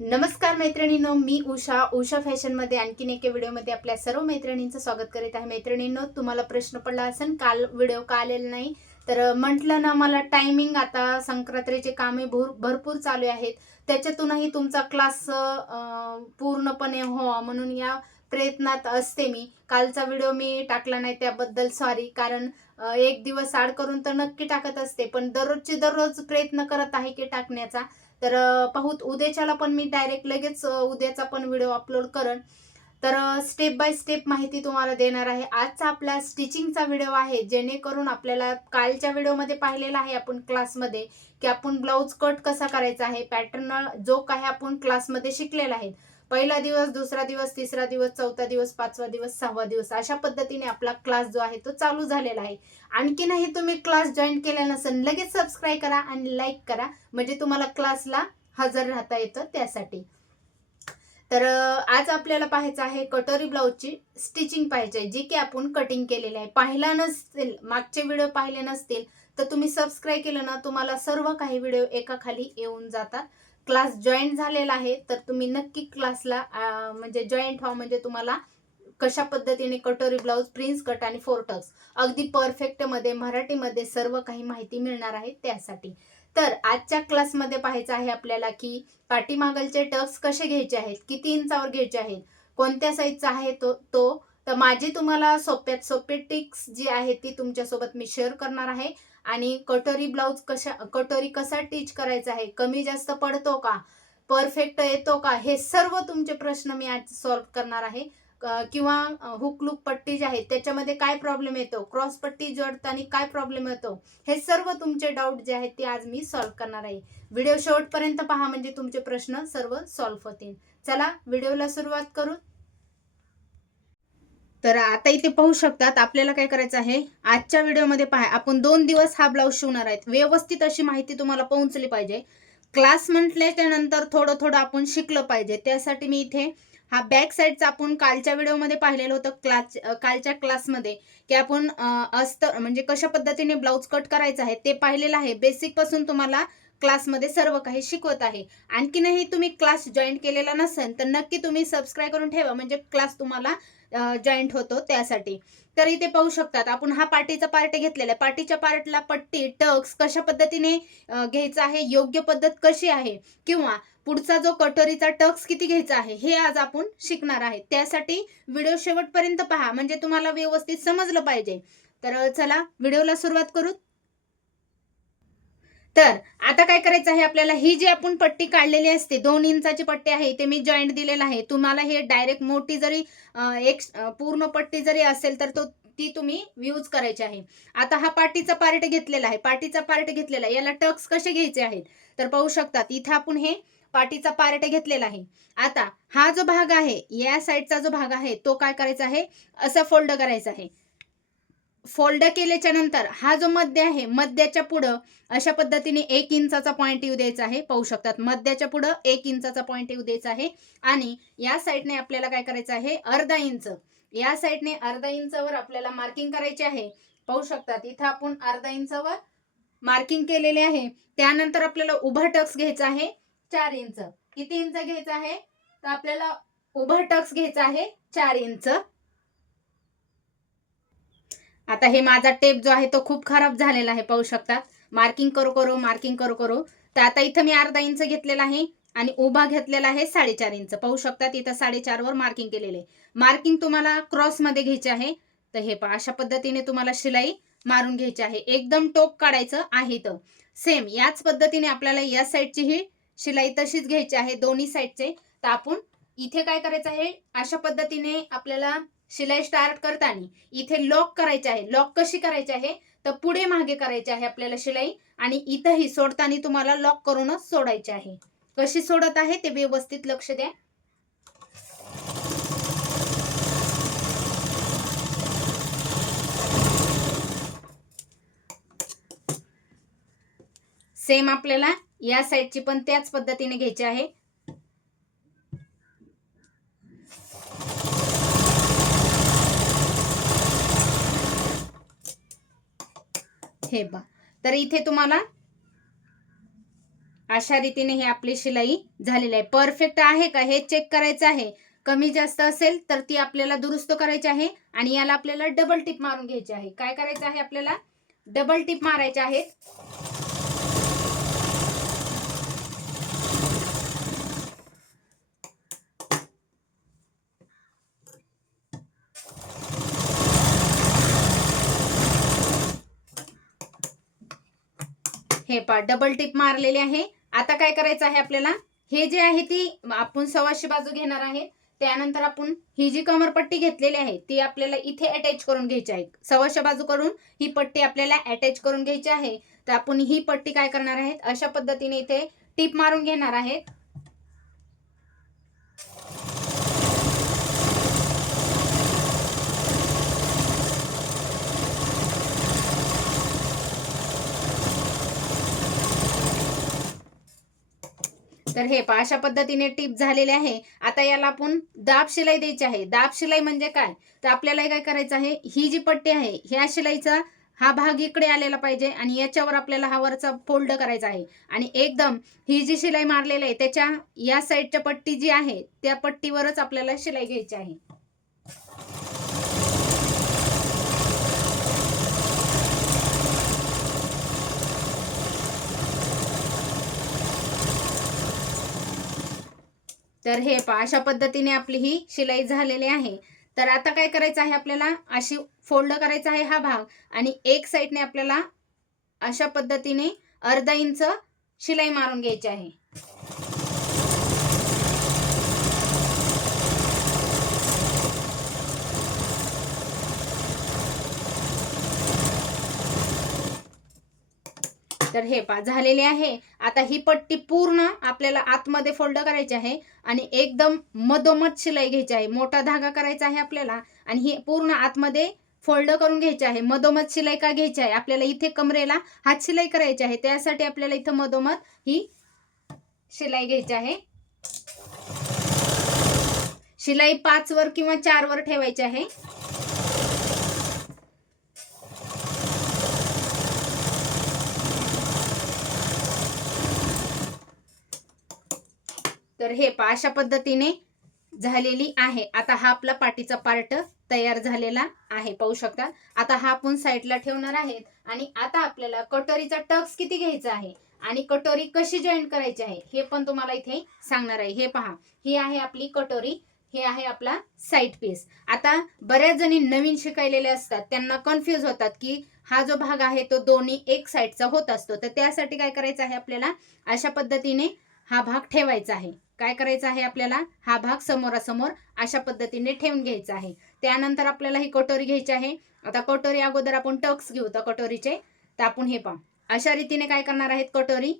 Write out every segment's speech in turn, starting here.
नमस्कार मैत्रिणींनो मी उषा. उषा फॅशनमध्ये आणखीन एका व्हिडिओमध्ये आपल्या सर्व मैत्रिणींचं स्वागत करीत आहे. मैत्रिणींनो तुम्हाला प्रश्न पडला असेल काल व्हिडिओ का आलेला नाही? तर म्हटलं ना मला टायमिंग आता संक्रांतीचे कामे भूर भरपूर चालू आहेत. त्याच्यातूनही तुमचा क्लास पूर्णपणे हो म्हणून या प्रयत्नात असते मी. कालचा व्हिडिओ मी टाकला नाही त्याबद्दल सॉरी कारण एक दिवस आड करून तर नक्की टाकत असते. पण दररोजचे दररोज प्रयत्न करत आहे की टाकण्याचा. तर पाहूत उद्याच्याला पण मी डायरेक्ट लगेच उद्याचा पण व्हिडिओ अपलोड करन तर स्टेप बाय स्टेप माहिती तुम्हाला देणार आहे. आजचा आपला स्टिचिंगचा व्हिडिओ आहे जेणेकरून आपल्याला कालच्या व्हिडिओमध्ये पाहिलेला आहे आपण क्लासमध्ये की आपण ब्लाऊज कट कसा करायचा आहे पॅटर्न जो काही आपण क्लासमध्ये शिकलेला आहे. पहिला दिवस दुसरा दिवस तिसरा दिवस चौथा दिवस पाचवा दिवस सहावा दिवस अशा पद्धतीने आपला क्लास जो आहे तो चालू झालेला आहे. आणखीनही तुम्ही क्लास जॉईन केला नसेल लगेच सबस्क्राईब करा आणि लाईक करा. म्हणजे तुम्हाला क्लासला हजर राहता येतं त्यासाठी. तर आज आपल्याला पाहायचं आहे कटोरी ब्लाऊजची स्टिचिंग पाहिजे जी की आपण कटिंग केलेली आहे. पाहिला नसतील मागचे व्हिडिओ पाहिले नसतील तर तुम्ही सबस्क्राईब केलं ना तुम्हाला सर्व काही व्हिडिओ एका खाली येऊन जातात. क्लास जॉईंट झालेला आहे तर तुम्ही नक्की क्लासला म्हणजे जॉईंट व्हा म्हणजे तुम्हाला कशा पद्धतीने कटोरी ब्लाऊज प्रिन्स कट आणि फोरटक्स अगदी परफेक्टमध्ये मराठीमध्ये सर्व काही माहिती मिळणार आहे त्यासाठी. तर आजच्या क्लासमध्ये पाहायचं आहे आपल्याला की पाठीमागलचे टक्स कसे घ्यायचे आहेत किती इंचावर घ्यायचे आहेत कोणत्या साईजचा आहे तो तो. तर माझी तुम्हाला सोप्यात सोपे टिक्स जी आहे ती तुमच्यासोबत मी शेअर करणार आहे. आणि कटोरी ब्लाऊज कशा कटोरी कसा टीच करायचा आहे कमी जास्त पडतो का परफेक्ट येतो का हे सर्व तुमचे प्रश्न मी आज सॉल्व्ह करणार आहे. किंवा हुक लुक पट्टी जी आहे त्याच्यामध्ये काय प्रॉब्लेम येतो क्रॉस पट्टी जोडताना काय प्रॉब्लेम येतो हे सर्व तुमचे डाऊट जे आहेत ते आज मी सॉल्व्ह करणार आहे. व्हिडिओ शेवटपर्यंत पहा म्हणजे तुमचे प्रश्न सर्व सॉल्व्ह होतील. चला व्हिडिओला सुरुवात करू. तर आता इथे पाहू शकतात आपल्याला काय करायचं आहे? आजच्या व्हिडिओमध्ये पहा आपण दोन दिवस हा ब्लाऊज शिवणार आहेत. व्यवस्थित अशी माहिती तुम्हाला पोहोचली पाहिजे. क्लास म्हटल्याच्या नंतर थोडं थोडं आपण शिकलं पाहिजे. त्यासाठी मी इथे हा बॅक साईडचा आपण कालच्या व्हिडिओमध्ये पाहिलेलं होतं क्लास कालच्या क्लासमध्ये की आपण अ, अस्तर म्हणजे कशा पद्धतीने ब्लाऊज कट करायचं आहे ते पाहिलेलं आहे. बेसिकपासून तुम्हाला क्लासमध्ये सर्व काही शिकवत आहे. आणखीनही तुम्ही क्लास जॉईन केलेला नसेल तर नक्की तुम्ही सबस्क्राईब करून ठेवा. म्हणजे क्लास तुम्हाला जॉईंट होतो त्यासाठी. तर इथे पाहू शकतात आपण हा पार्टीचा पार्ट घेतलेला आहे. पार्टीच्या पार्टला पट्टी टक्स कशा पद्धतीने घ्यायचा आहे योग्य पद्धत कशी आहे? किंवा पुढचा जो कटोरीचा टक्स किती घ्यायचा आहे हे आज आपण शिकणार आहे. त्यासाठी व्हिडिओ शेवटपर्यंत पहा म्हणजे तुम्हाला व्यवस्थित समजलं पाहिजे. तर चला व्हिडिओला सुरुवात करू. तर आता काय करायचं आहे आपल्याला? ही जी आपण पट्टी काढलेली असते दोन इंचाची पट्टी आहे ते मी जॉईंट दिलेलं आहे. तुम्हाला हे डायरेक्ट मोठी जरी एक पूर्ण पट्टी जरी असेल तर तो ती तुम्ही यूज करायची आहे. आता हा पाटीचा पार्ट घेतलेला आहे. पाटीचा पार्ट घेतलेला आहे. याला टक्स कसे घ्यायचे आहेत? तर पाहू शकतात इथे आपण हे पाटीचा पार्ट घेतलेला आहे. आता हा जो भाग आहे या साईडचा जो भाग आहे तो काय करायचा आहे? असा फोल्ड करायचा आहे. फोल्ड केल्याच्यानंतर हा जो मध्य आहे मध्याच्या पुढं अशा पद्धतीने एक इंचाचा पॉईंट येऊ द्यायचा आहे पाहू शकतात. मध्याच्या पुढं एक इंचाचा पॉईंट येऊ द्यायचा आहे आणि या साईडने आपल्याला काय करायचं आहे? अर्धा इंच. या साईडने अर्धा इंचावर आपल्याला मार्किंग करायचे आहे. पाहू शकतात. इथं आपण अर्धा इंचावर मार्किंग केलेले आहे. त्यानंतर आपल्याला उभा टक्स घ्यायचा आहे चार इंच. किती इंच घ्यायचा आहे? तर आपल्याला उभा टक्स घ्यायचा आहे चार इंच. आता हे माझा टेप जो आहे तो खूप खराब झालेला आहे पाहू शकता. मार्किंग करू करू मार्किंग करू करू. तर आता इथं मी अर्धा इंच घेतलेला आहे आणि उभा घेतलेला आहे साडेचार इंच पाहू शकतात इथं साडेचार वर मार्किंग केलेले आहे. मार्किंग तुम्हाला क्रॉसमध्ये घ्यायचे आहे. तर हे पहा अशा पद्धतीने तुम्हाला शिलाई मारून घ्यायची आहे. एकदम टोक काढायचं आहे तर सेम याच पद्धतीने आपल्याला या साईडची ही शिलाई तशीच घ्यायची आहे दोन्ही साईडचे तर आपण इथे काय करायचं आहे? अशा पद्धतीने आपल्याला शिलाई स्टार्ट करताना इथे लॉक करायचे आहे. लॉक कशी करायची आहे? तर पुढे मागे करायचे आहे आपल्याला शिलाई आणि इथंही सोडताना तुम्हाला लॉक करूनच सोडायचे आहे. कशी सोडत आहे ते व्यवस्थित लक्ष द्या. सेम आपल्याला या साईडची पण त्याच पद्धतीने घ्यायची आहे. हे बा तर इथे तुम्हाला अशा रीतीने हे आपली शिलाई झालेली आहे. परफेक्ट आहे का? हे चेक करायचं आहे. कमी जास्त असेल तर ती आपल्याला दुरुस्त करायची आहे आणि याला आपल्याला डबल टिप मारून घ्यायची आहे. काय करायचं आहे आपल्याला? डबल टिप मारायचे आहेत. हे पा डबल टिप मारलेली आहे. आता काय करायचं आहे आपल्याला? हे जे आहे ती आपण सव्वाशे बाजू घेणार आहे. त्यानंतर आपण ही जी कमरपट्टी घेतलेली आहे ती आपल्याला इथे अटॅच करून घ्यायची आहे. सव्वाशे बाजू करून ही पट्टी आपल्याला अटॅच करून घ्यायची आहे. तर आपण ही पट्टी काय करणार आहेत? अशा पद्धतीने इथे टिप मारून घेणार आहेत तर हे पहा अशा पद्धतीने टिप झालेले आहे. आता याला आपण दाब शिलाई द्यायची आहे. दाब शिलाई म्हणजे काय? तर आपल्याला काय करायचं आहे? ही जी पट्टी आहे ह्या शिलाईचा हा भाग इकडे आलेला पाहिजे आणि याच्यावर आपल्याला हा वरचा फोल्ड करायचा आहे. आणि एकदम ही जी शिलाई मारलेली आहे त्याच्या या साईडच्या पट्टी जी आहे त्या पट्टीवरच आपल्याला शिलाई घ्यायची आहे. तर हे पहा अशा पद्धतीने आपली ही शिलाई झालेली आहे. तर आता काय करायचं आहे आपल्याला? अशी फोल्ड करायचा आहे हा भाग आणि एक साईडने आपल्याला अशा पद्धतीने अर्धा इंच शिलाई मारून घ्यायची आहे. तर हे पा झालेले आहे. आता ही पट्टी पूर्ण आपल्याला आतमध्ये फोल्ड करायची आहे आणि एकदम मधोमध शिलाई घ्यायची आहे. मोठा धागा करायचा आहे आपल्याला आणि ही पूर्ण आतमध्ये फोल्ड करून घ्यायची आहे. मधोमध शिलाई का घ्यायची आहे? आपल्याला इथे कमरेला हात शिलाई करायची आहे. त्यासाठी आपल्याला इथं मधोमध ही शिलाई घ्यायची आहे. शिलाई पाच वर किंवा चार वर ठेवायची आहे. तर हे पा अशा पद्धतीने झालेली आहे. आता हा आपला पाठीचा पार्ट तयार झालेला आहे पाहू शकता. आता हा आपण साईडला ठेवणार आहेत आणि आता आपल्याला कटोरीचा टक्स किती घ्यायचा आहे आणि कटोरी कशी जॉईन करायची आहे हे पण तुम्हाला इथे सांगणार आहे. हे पहा ही आहे आपली कटोरी हे आहे आपला साईड पीस आता बऱ्याच जणी नवीन शिकायलेले असतात त्यांना कन्फ्यूज होतात की हा जो भाग आहे तो दोन्ही एक साईडचा होत असतो. तर त्यासाठी काय करायचं आहे आपल्याला? अशा पद्धतीने हा भाग ठेवायचा आहे. काय करायचं आहे आपल्याला? हा भाग समोरासमोर अशा पद्धतीने ठेवून घ्यायचा आहे. त्यानंतर आपल्याला ही कटोरी घ्यायची आहे. आता कटोरी अगोदर आपण टक्स घेऊ तर कटोरीचे. तर आपण हे पाहू. अशा रीतीने काय करणार आहेत कटोरी?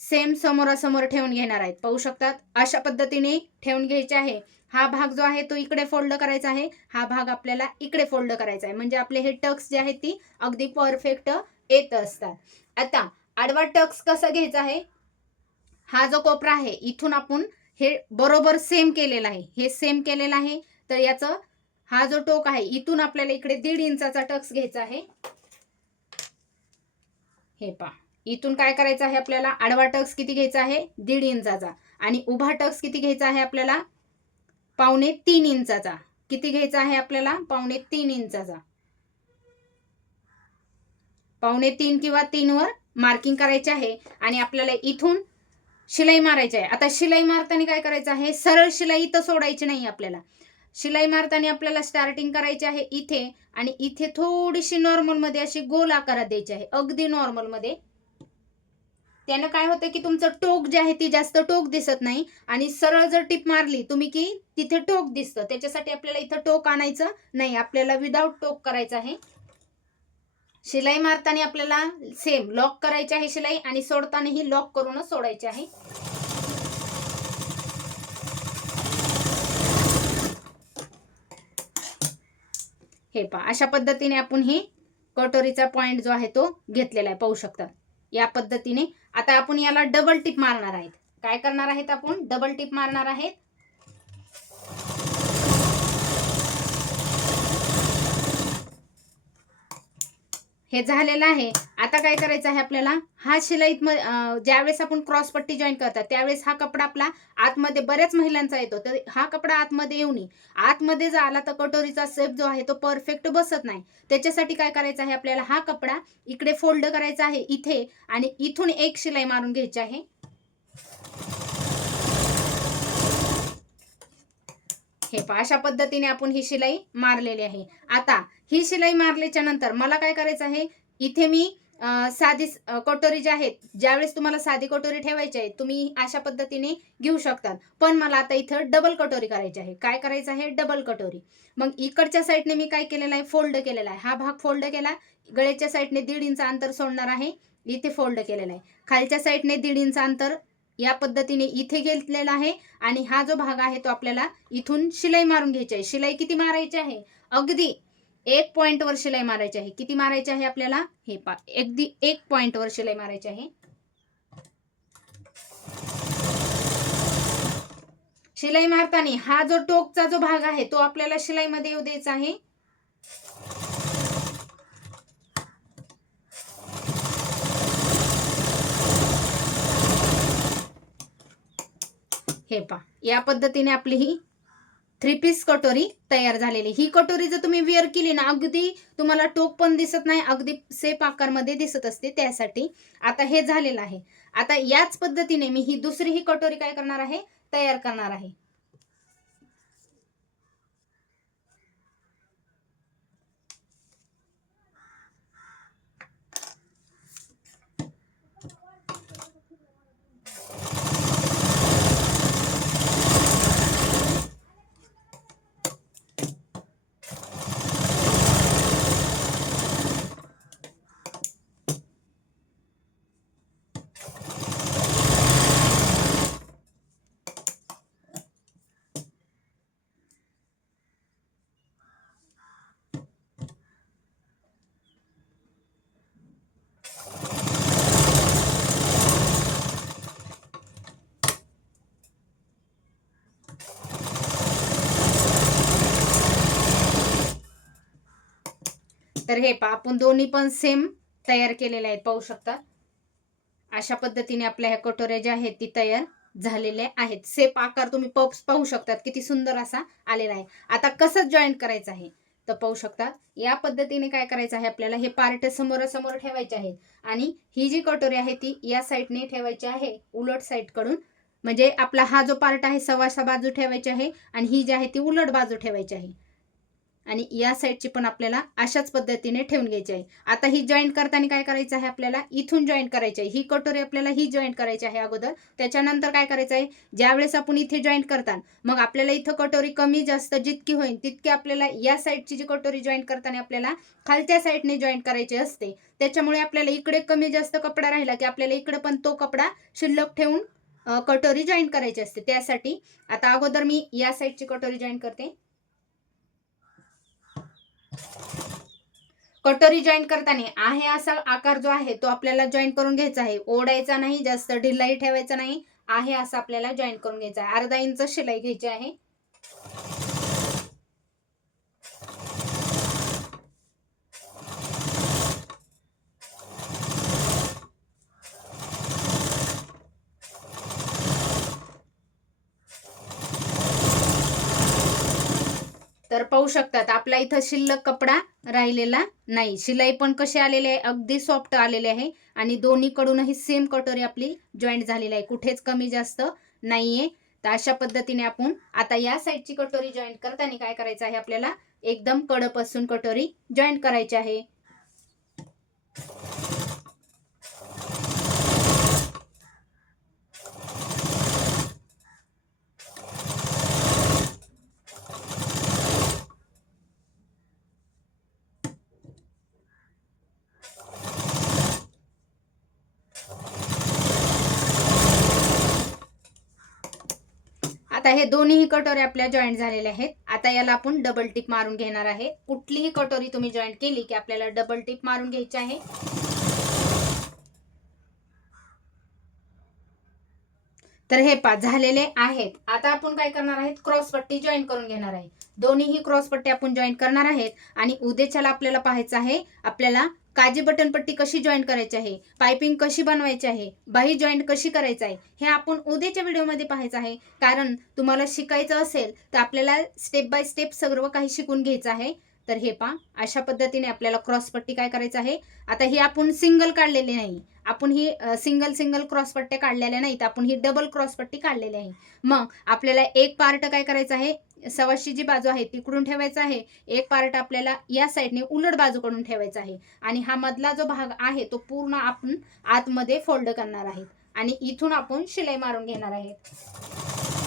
सेम समोरासमोर ठेवून घेणार आहेत. पाहू शकतात? अशा पद्धतीने ठेवून घ्यायचे आहे. हा भाग जो आहे तो इकडे फोल्ड करायचा आहे. हा भाग आपल्याला इकडे फोल्ड करायचा आहे. म्हणजे आपले हे टक्स जे आहेत ती अगदी परफेक्ट येत असतात. आता आडवा टक्स कसा घ्यायचा आहे? हा जो कोपरा आहे इथून आपण हे बरोबर सेम केलेला आहे. हे सेम केलेलं आहे. तर याचं हा जो टोक आहे इथून आपल्याला इकडे दीड इंचाचा टक्स घ्यायचा आहे. हे पा इथून काय करायचं आहे आपल्याला? आडवा टक्स किती घ्यायचा आहे? दीड इंचाचा. आणि उभा टक्स किती घ्यायचा आहे आपल्याला? पावणे तीन इंचाचा. किती घ्यायचा आहे आपल्याला? पावणे तीन इंचाचा. पावणे तीन किंवा तीनवर मार्किंग करायचे आहे. आणि आपल्याला इथून शिलाई मारायची आहे. आता शिलाई मारताना काय करायचं आहे? सरळ शिलाई इथं सोडायची नाही आपल्याला. शिलाई मारताना आपल्याला स्टार्टिंग करायची आहे इथे आणि इथे थोडीशी नॉर्मलमध्ये अशी गोल आकारात द्यायची आहे. अगदी नॉर्मलमध्ये त्यानं काय होतं की तुमचं टोक जे आहे ती जास्त टोक दिसत नाही आणि सरळ जर टिप मारली तुम्ही की तिथे टोक दिसतं. त्याच्यासाठी आपल्याला इथं टोक आणायचं नाही. आपल्याला विदाऊट टोक करायचं आहे. शिलाई मारताना आपल्याला सेम लॉक करायची आहे शिलाई आणि सोडतानाही लॉक करूनच सोडायची आहे. हे पहा अशा पद्धतीने आपण ही कटोरीचा पॉइंट जो आहे तो घेतलेला आहे पाहू शकता. या पद्धतीने. आता आपण याला डबल टिप मारणार आहेत. काय करणार आहेत आपण? डबल टिप मारणार आहेत. हे झालेलं आहे. आता काय करायचं आहे आपल्याला? हा शिलाईत म- ज्यावेळेस आपण क्रॉस पट्टी जॉईन करतात त्यावेळेस हा कपडा आपला आतमध्ये बऱ्याच महिलांचा येतो. तर हा कपडा आतमध्ये येऊ नये आतमध्ये जर आला तर कटोरीचा सेप जो आहे तो परफेक्ट बसत नाही. त्याच्यासाठी काय करायचं आहे आपल्याला? हा कपडा इकडे फोल्ड करायचा आहे इथे आणि इथून एक शिलाई मारून घ्यायची आहे. हे पहा अशा पद्धतीने आपण ही शिलाई मारलेली आहे. आता ही शिलाई मारल्याच्या नंतर मला काय करायचं आहे? इथे मी साधी कटोरी जी आहेत ज्यावेळेस तुम्हाला साधी कटोरी ठेवायची आहे तुम्ही अशा पद्धतीने घेऊ शकतात. पण मला आता इथं डबल कटोरी करायची आहे. काय करायचं आहे? डबल कटोरी. मग इकडच्या साईडने मी काय केलेलं आहे? फोल्ड केलेला आहे. हा भाग फोल्ड केला. गळ्याच्या साईडने दीड इंच अंतर सोडणार आहे. इथे फोल्ड केलेला आहे. खालच्या साईडने दीड इंच अंतर या पद्धतीने इथे घेतलेला आहे. आणि हा जो भाग आहे तो आपल्याला इथून शिलाई मारून घ्यायची आहे. शिलाई किती मारायची आहे? अगदी एक पॉइंट वर शिलाई मारायची आहे. किती मारायची आहे आपल्याला? हे पा अगदी एक पॉइंट वर शिलाई मारायची आहे. शिलाई मारताना हा जो टोकचा जो भाग आहे तो आपल्याला शिलाईमध्ये येऊ द्यायचा आहे. हे पा या पद्धतीने आपली ही थ्री पीस कटोरी तयार झालेली. ही कटोरी जर तुम्ही वेअर केली ना अगदी तुम्हाला टोक पण दिसत नाही अगदी सेप आकारमध्ये दिसत असते त्यासाठी. आता हे झालेलं आहे. आता याच पद्धतीने मी ही दुसरी ही कटोरी काय करणार आहे? तयार करणार आहे. तर हे पा आपण दोन्ही पण सेम तयार केलेले आहेत पाहू शकता. अशा पद्धतीने आपल्या ह्या कटोऱ्या ज्या आहेत ती तयार झालेले आहेत. सेप आकार तुम्ही पप्स पाहू शकतात किती सुंदर असा आलेला आहे. आता कसं जॉईंट करायचं आहे? तर पाहू शकता या पद्धतीने काय करायचं आहे आपल्याला हे पार्ट समोरासमोर ठेवायचे आहेत. आणि ही जी कटोरी आहे ती या साईडने ठेवायची आहे उलट साईडकडून. म्हणजे आपला हा जो पार्ट आहे सव्वासा बाजू ठेवायची आहे आणि ही जी आहे ती उलट बाजू ठेवायची आहे. आणि या साईडची पण आपल्याला अशाच पद्धतीने ठेवून घ्यायची आहे. आता ही जॉईंट करताना काय करायचं आहे आपल्याला? इथून जॉईंट करायची आहे. ही कटोरी आपल्याला ही जॉईंट करायची आहे अगोदर. त्याच्यानंतर काय करायचं आहे? ज्यावेळेस आपण इथे जॉईंट करतात मग आपल्याला इथं कटोरी कमी जास्त जितकी होईल तितकी आपल्याला या साईडची जी कटोरी जॉईंट करताना आपल्याला खालच्या साईडने जॉईंट करायची असते. त्याच्यामुळे आपल्याला इकडे कमी जास्त कपडा राहिला की आपल्याला इकडे पण तो कपडा शिल्लक ठेवून कटोरी जॉईंट करायची असते. त्यासाठी आता अगोदर मी या साईडची कटोरी जॉईन करते. कटोरी जॉईंट करताना आहे असा आकार जो आहे तो आपल्याला जॉईंट करून घ्यायचा आहे. ओढायचा नाही जास्त ढिलाई ठेवायचा नाही आहे असं आपल्याला जॉईंट करून घ्यायचा आहे. अर्धा इंच शिलाई घ्यायची आहे. तर पाहू शकतात आपला इथं शिल्लक कपडा राहिलेला नाही. शिलाई पण कशी आलेली आहे? अगदी सॉफ्ट आलेली आहे आणि दोन्हीकडूनही सेम कटोरी आपली जॉईंट झालेली आहे. कुठेच कमी जास्त नाहीये. तर अशा पद्धतीने आपण आता या साईडची कटोरी जॉईंट करताना काय करायचं आहे? आपल्याला एकदम कडपासून कटोरी जॉईंट करायची आहे. आता हे दोन्ही कटोरी आपल्या जॉईंट झालेल्या आहेत. आता याला आपण डबल टिप मारून घेणार आहे. कुठलीही कटोरी तुम्ही जॉईंट केली की आपल्याला डबल टिप मारून घ्यायची आहे. तर हे पा झालेले आहेत. आता आपण काय करणार आहेत? क्रॉस पट्टी जॉईन करून घेणार आहे. दोन्हीही क्रॉस पट्टी आपण जॉईन करणार आहेत आणि उद्याच्याला आपल्याला पाहायचं आहे आपल्याला काजी बटन पट्टी कशी जॉईंट करायची आहे? पायपिंग कशी बनवायची आहे? बाही जॉईंट कशी करायचं आहे? हे आपण उद्याच्या व्हिडिओमध्ये पाहायचं आहे. कारण तुम्हाला शिकायचं असेल तर आपल्याला स्टेप बाय स्टेप सर्व काही शिकून घ्यायचं आहे. तर हे पहा अशा पद्धतीने आपल्याला क्रॉस पट्टी काय करायचं आहे? आता ही आपण सिंगल काढलेली नाही. आपण ही सिंगल सिंगल क्रॉस पट्ट्या काढलेल्या नाहीत. आपण ही डबल क्रॉस पट्टी काढलेली आहे. मग आपल्याला एक पार्ट काय करायचं आहे? सवाशी जी बाजू आहे तिकडून ठेवायचा आहे. एक पार्ट आपल्याला या साईडने उलट बाजूकडून ठेवायचा आहे. आणि हा मधला जो भाग आहे तो पूर्ण आपण आतमध्ये फोल्ड करणार आहेत आणि इथून आपण शिलाई मारून घेणार आहेत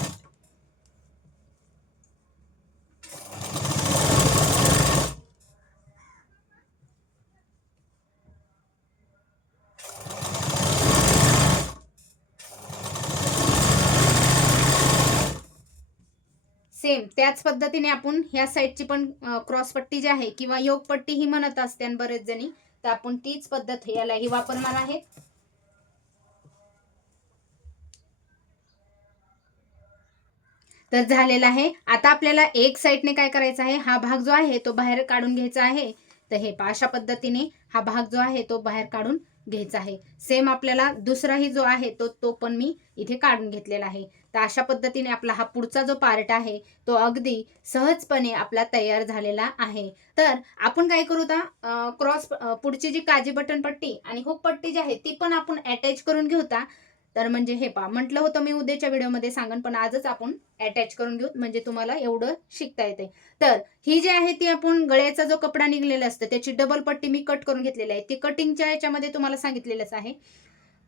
सेम त्याच पद्धतीने आपण ह्या साईडची पण क्रॉस पट्टी जी आहे किंवा योगपट्टी ही म्हणत असते बरेच जणी तर आपण तीच पद्धत यालाही वापरणार आहे. तर झालेला आहे. आता आपल्याला एक साईडने काय करायचं आहे? हा भाग जो आहे तो बाहेर काढून घ्यायचा आहे. तर हे अशा पद्धतीने हा भाग जो आहे तो बाहेर काढून घ्यायचा आहे. सेम आपल्याला दुसराही जो आहे तो तो पण मी इथे काढून घेतलेला आहे. तर अशा पद्धतीने आपला हा पुढचा जो पार्ट आहे तो अगदी सहजपणे आपला तयार झालेला आहे. तर आपण काय करू आता? क्रॉस पुढची जी काजी बटन पट्टी आणि हुक पट्टी जी आहे ती पण आपण अटॅच करून घेऊ तर म्हणजे हे पा म्हटलं होतं मी उद्याच्या व्हिडिओमध्ये सांगन पण आजच आपण अटॅच करून घेऊ म्हणजे तुम्हाला एवढं शिकता येते. तर ही जी आहे ती आपण गळ्याचा जो कपडा निघलेला असतो त्याची डबल पट्टी मी कट करून घेतलेली आहे. ती कटिंगच्या याच्यामध्ये तुम्हाला सांगितलेलंच आहे.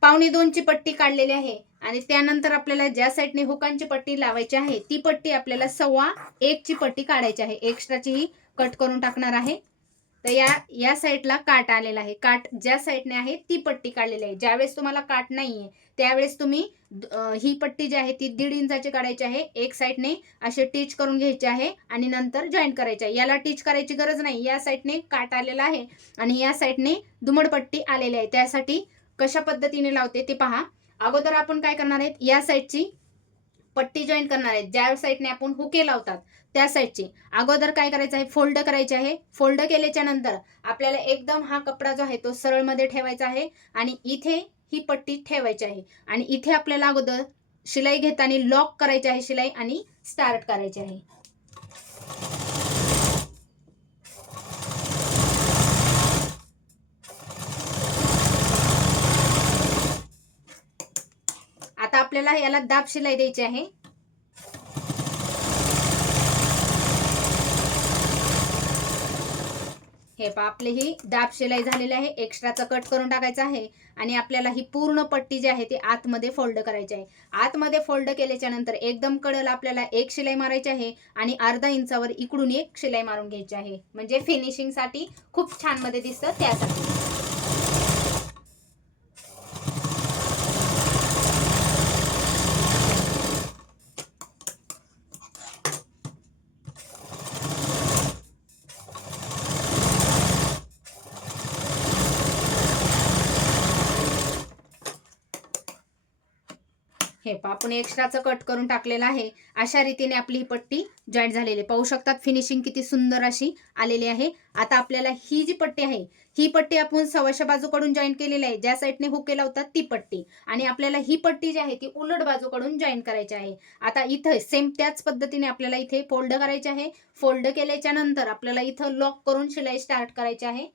पावणे दोनची पट्टी काढलेली आहे आणि त्यानंतर आपल्याला ज्या साईडने हुकांची पट्टी लावायची आहे ती पट्टी आपल्याला सव्वा एकची पट्टी काढायची आहे. एक्स्ट्राची ही कट करून टाकणार आहे. तर या या साईडला काट आलेला आहे. काट ज्या साईडने आहे ती पट्टी काढलेली आहे. ज्यावेळेस तुम्हाला काट नाहीये त्यावेळेस तुम्ही ही पट्टी जी आहे ती दीड इंचाची काढायची आहे. एक साईडने असे टीच करून घ्यायचे आहे आणि नंतर जॉईन करायचे आहे. याला टीच करायची गरज नाही. या साईडने काट आलेला आहे आणि या साईडने दुमडपट्टी आलेली आहे. त्यासाठी कशा पद्धतीने लावते ते पहा. अगोदर आपण काय करणार आहेत? या साईडची पट्टी जॉईन करणार आहेत. ज्या साईडने आपण हुके लावतात त्या साईडची अगोदर काय करायचं आहे? फोल्ड करायचे आहे. फोल्ड केल्याच्यानंतर आपल्याला एकदम हा कपडा जो आहे तो सरळमध्ये ठेवायचा आहे आणि इथे ही पट्टी ठेवायची आहे. आणि इथे आपल्याला अगोदर शिलाई घेताना लॉक करायची आहे शिलाई आणि स्टार्ट करायची आहे आता आपल्याला याला दाब शिलाई द्यायची आहे. हे पा आपली ही दाब शिलाई झालेली आहे. एक्स्ट्राचं कट करून टाकायचं आहे. आणि आपल्याला ही पूर्ण पट्टी जी आहे ती आतमध्ये फोल्ड करायची आहे. आतमध्ये फोल्ड केल्याच्यानंतर एकदम कडेला आपल्याला एक शिलाई मारायची आहे आणि अर्धा इंचावर इकडून एक शिलाई मारून घ्यायची आहे. म्हणजे फिनिशिंगसाठी खूप छानमध्ये दिसतं त्यासाठी. हे पहा आपण एक्स्ट्राचं कट करून टाकलेलं आहे. अशा रीतीने आपली ही पट्टी जॉईंट झालेली आहे. पाहू शकतात फिनिशिंग किती सुंदर अशी आलेली आहे. आता आपल्याला ही जी पट्टी आहे ही पट्टी आपण सव्वाशा बाजूकडून जॉईन केलेली आहे. ज्या साईडने केला होता ती पट्टी. आणि आपल्याला ही पट्टी जी आहे ती उलट बाजूकडून जॉईन करायची आहे. आता इथं सेम त्याच पद्धतीने आपल्याला इथे फोल्ड करायचे आहे. फोल्ड केल्याच्यानंतर आपल्याला इथं लॉक करून शिलाई स्टार्ट करायची आहे.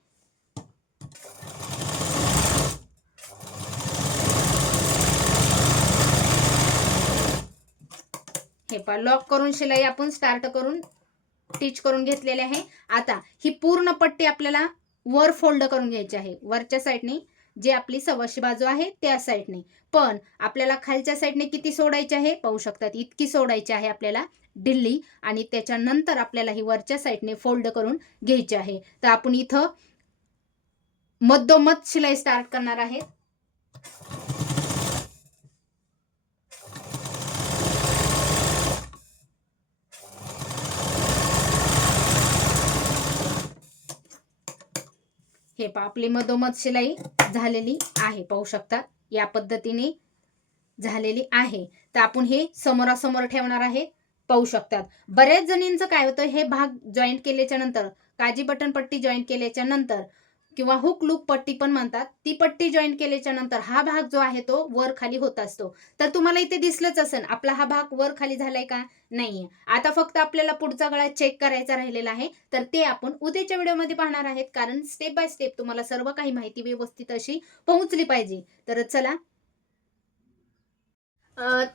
हे पहा लॉक करून शिलाई आपण स्टार्ट करून टीच करून घेतलेली आहे. आता ही पूर्ण पट्टी आपल्याला वर फोल्ड करून घ्यायची आहे. वरच्या साईडने जे आपली सव्वाशे बाजू आहे त्या साईडने पण आपल्याला खालच्या साईडने किती सोडायची आहे? पाहू शकतात इतकी सोडायची आहे आपल्याला दिल्ली आणि त्याच्यानंतर आपल्याला ही वरच्या साईडने फोल्ड करून घ्यायची आहे. तर आपण इथं मधोमध शिलाई स्टार्ट करणार आहे. हे पा आपली मधोमध शिलाई झालेली आहे पाहू शकता. या पद्धतीने झालेली आहे. तर आपण हे समोरासमोर ठेवणार आहे पाहू शकतात. बऱ्याच जणींचं काय होतं हे भाग जॉईंट केल्याच्यानंतर काजी बटन पट्टी जॉईंट केल्याच्यानंतर किंवा हुक लूक पट्टी पण म्हणतात. ती पट्टी जॉईन केल्याच्यानंतर हा भाग जो आहे तो वर खाली होत असतो. तर तुम्हाला इथे दिसलंच असेल आपला हा भाग वर खाली झालाय का? नाहीये. आता फक्त आपल्याला पुढचा गळा चेक करायचा राहिलेला आहे. तर ते आपण उद्याच्या व्हिडिओमध्ये पाहणार आहेत. कारण स्टेप बाय स्टेप तुम्हाला सर्व काही माहिती व्यवस्थित अशी पोहोचली पाहिजे. तर चला.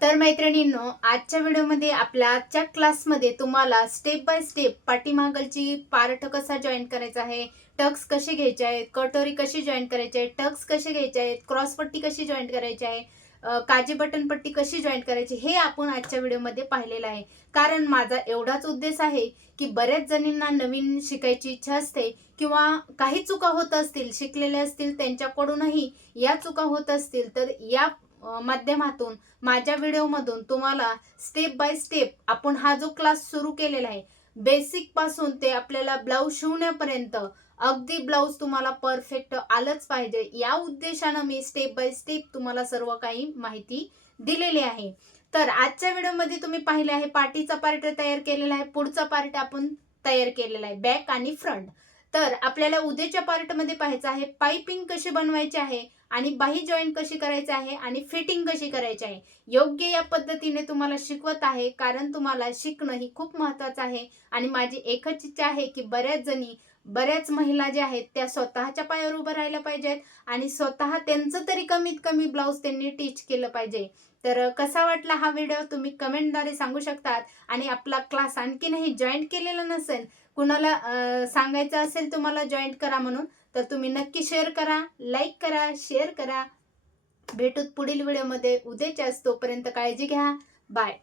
तर मैत्रिणींनो आजच्या व्हिडिओमध्ये आपल्या आजच्या क्लासमध्ये तुम्हाला स्टेप बाय स्टेप पाठीमागलची पार्ट कसा जॉईन करायचा आहे? टक्स कसे घ्यायचे आहेत? कटोरी कशी जॉईन करायची आहे? टक्स कसे घ्यायचे आहेत? क्रॉस पट्टी कशी जॉईन करायची आहे? काजे काजी बटन पट्टी कशी जॉईन करायची? हे आपण आजच्या व्हिडिओमध्ये पाहिलेलं आहे. कारण माझा एवढाच उद्देश आहे की बऱ्याच जणींना नवीन शिकायची इच्छा असते किंवा काही चुका होत असतील शिकलेले असतील त्यांच्याकडूनही या चुका होत असतील तर या माध्यमातून माझ्या व्हिडिओमधून तुम्हाला स्टेप बाय स्टेप आपण हा जो क्लास सुरू केलेला आहे बेसिकपासून ते आपल्याला ब्लाऊज शिवण्यापर्यंत अगदी ब्लाऊज तुम्हाला परफेक्ट आलंच पाहिजे. या उद्देशानं मी स्टेप बाय स्टेप तुम्हाला सर्व काही माहिती दिलेली आहे. तर आजच्या व्हिडिओमध्ये तुम्ही पाहिले आहे पाठीचा पार्ट तयार केलेला आहे पुढचा पार्ट आपण तयार केलेला आहे बॅक आणि फ्रंट तर आपल्याला उद्याच्या पार्टमध्ये पाहायचं आहे पाईपिंग कशी बनवायची आहे आणि बाही जॉईन कशी करायची आहे आणि फिटिंग कशी करायची आहे. योग्य या पद्धतीने तुम्हाला शिकवत आहे कारण तुम्हाला शिकणं ही खूप महत्वाचं आहे. आणि माझी एकच इच्छा आहे की बऱ्याच जणी बऱ्याच महिला ज्या आहेत त्या स्वतःच्या पायावर उभं राहिल्या पाहिजेत आणि स्वतः त्यांचं तरी कमीत कमी ब्लाऊज त्यांनी टीच केलं पाहिजे. तर कसा वाटला हा व्हिडिओ? तुम्ही कमेंटद्वारे सांगू शकतात. आणि आपला क्लास आणखीनही जॉईंट केलेला नसेल कुणाला सांगायचं असेल तुम्हाला जॉईंट करा म्हणून तर तुम्ही नक्की शेअर करा लाईक करा शेअर करा. भेटूत पुढील व्हिडिओमध्ये. उद्याच्याच तोपर्यंत काळजी घ्या. बाय.